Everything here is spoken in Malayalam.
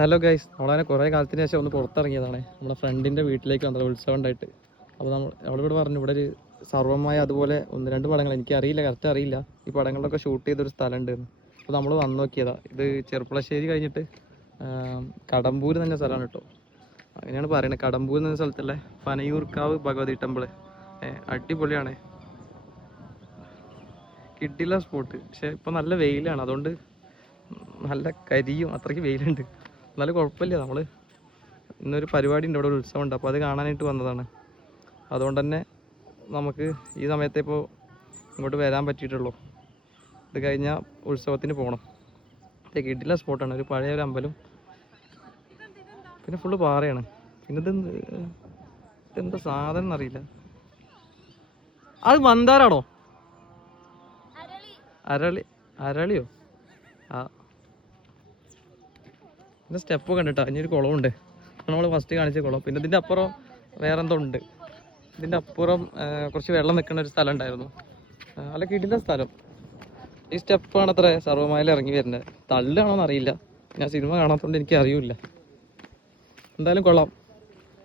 ഹലോ ഗൈസ്, നമ്മളങ്ങനെ കുറേ കാലത്തിന് ശേഷം ഒന്ന് പുറത്തിറങ്ങിയതാണ്. നമ്മുടെ ഫ്രണ്ടിൻ്റെ വീട്ടിലേക്ക് വന്നത് ഉത്സവം ഉണ്ടായിട്ട്. അപ്പോൾ നമ്മളിവിടെ പറഞ്ഞു ഇവിടെ ഒരു സർവ്വമായ അതുപോലെ 1-2 പടങ്ങൾ എനിക്കറിയില്ല, കറക്റ്റ് അറിയില്ല, ഈ പടങ്ങളിലൊക്കെ ഷൂട്ട് ചെയ്തൊരു സ്ഥലമുണ്ട്. അപ്പോൾ നമ്മൾ വന്ന് നോക്കിയതാണ്. ഇത് ചെർപ്പളശ്ശേരി കഴിഞ്ഞിട്ട് കടമ്പൂർ എന്ന സ്ഥലമാണ് കേട്ടോ. അങ്ങനെയാണ് പറയുന്നത്. കടമ്പൂർ എന്ന സ്ഥലത്തുള്ള പനയൂർക്കാവ് ഭഗവതി ടെമ്പിൾ അടിപൊളിയാണ്, കിട്ടില്ല സ്പോട്ട്. പക്ഷെ ഇപ്പം നല്ല വെയിലാണ്, അതുകൊണ്ട് നല്ല കരിയും, അത്രയ്ക്ക് വെയിലുണ്ട്. എന്നാലും കുഴപ്പമില്ല. നമ്മൾ ഇന്നൊരു പരിപാടി ഉണ്ട്, ഇവിടെ ഒരു ഉത്സവം ഉണ്ട്, അപ്പോൾ അത് കാണാനായിട്ട് വന്നതാണ്. അതുകൊണ്ട് തന്നെ നമുക്ക് ഈ സമയത്ത് ഇപ്പോൾ ഇങ്ങോട്ട് വരാൻ പറ്റിയിട്ടുള്ളൂ. ഇത് കഴിഞ്ഞാൽ ഉത്സവത്തിന് പോകണം. കിട്ടില്ല സ്പോട്ടാണ്, ഒരു പഴയ ഒരു അമ്പലം, പിന്നെ ഫുള്ള് പാറയാണ്. പിന്നെ ഇതെന്താ സാധനം എന്നറിയില്ല. അത് മന്ദാരാണോ? അരളിയോ? ആ, പിന്നെ സ്റ്റെപ്പ് കണ്ടിട്ടാ. ഇനി ഒരു കുളമുണ്ട്, നമ്മൾ ഫസ്റ്റ് കാണിച്ച കുളം. പിന്നെ ഇതിൻ്റെ അപ്പുറം വേറെ എന്തോ ഉണ്ട്. ഇതിൻ്റെ അപ്പുറം കുറച്ച് വെള്ളം നിൽക്കുന്ന ഒരു സ്ഥലം ഉണ്ടായിരുന്നു. അല്ല, കിടില സ്ഥലം. ഈ സ്റ്റെപ്പാണ് അത്ര സർവ്വമായിൽ ഇറങ്ങി വരുന്നത്. തള്ളാണോന്ന് അറിയില്ല, ഞാൻ സിനിമ കാണാത്തതുകൊണ്ട് എനിക്ക് അറിയില്ല. എന്തായാലും കൊള്ളാം.